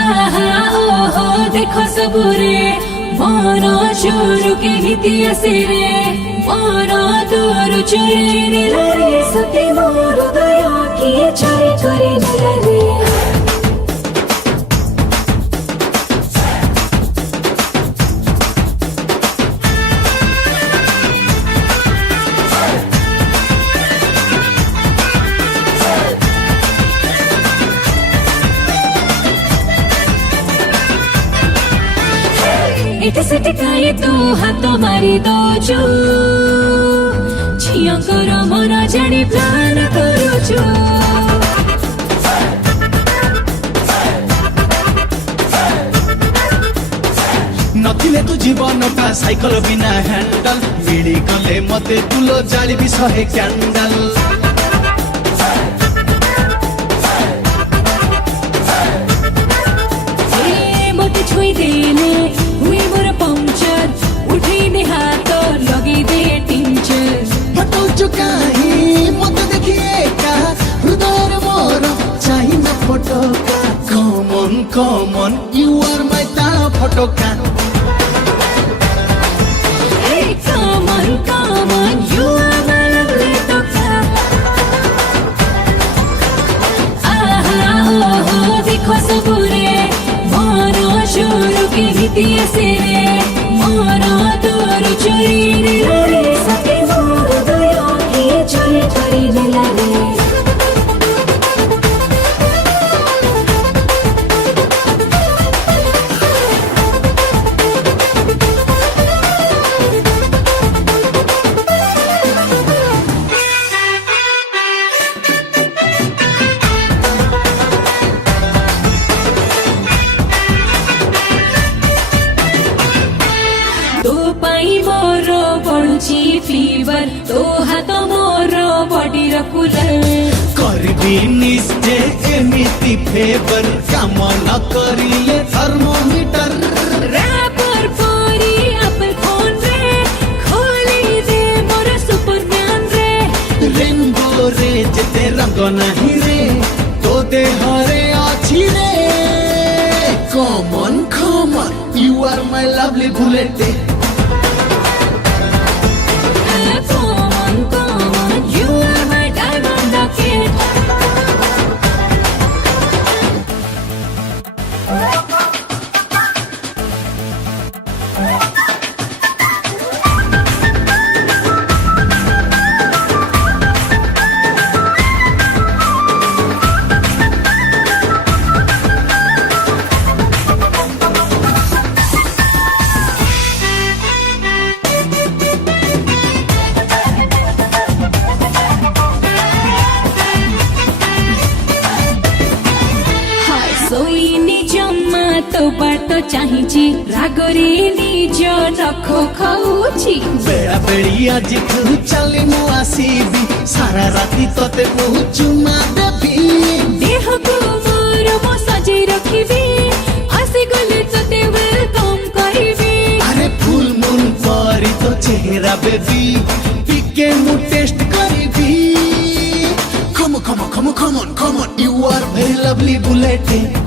आहा ओहो देखो सबुरे मन चोरु के हिती आसे रे मन तोरु चोरी रे सते मोर दया किए चोरी चोरी रे एटे सेटे काहे तू हाथ मारी दौचु झियंकर मन जानी प्लान करुचु नथिले तू जीवन का साइकल बिना हैंडल मिली गले मते तुलो जाली भी सहे कैंडल मते छुई देले हुई मोर पंक्चर उठी दे हाथ लगी दे टिंचर फटो चुकाही मत देखिए का हृदय मोर चाहिए न फोटो का कॉमन यू आर माय ता फोटो का Come on, you are my lovely toka. Aha, oh, देखो सबुरे मोरो चोरु के हिती आसे रे मोरो तोरु चोरी रे सते मोर दया किए चोरी चोरी रे फ्लीवर तो हाथ मोर बॉडी र कूलर करबी निश्चे एमिति फेवर काम न करिले थर्मोमीटर रैपर पोरी एप्पल फोन रे खोली दे मोर सुपरमैन रे रेनबो रे जेते रंग नाही रे तो देहरे अछि रे come on you are my lovely Bullet तो बात चाहिए रागरे निज नख खाऊची बेड़ा बेड़ी आज तू चली मु आसीबी सारा राती तोते बहुत चुमा देबी देह को मोर मो सजे रखिबी आसे गले तोते वेलकम करिबी अरे फुल मून परी तो चेहरा बेबी पीके मु test करिबी come on you are very lovely bullet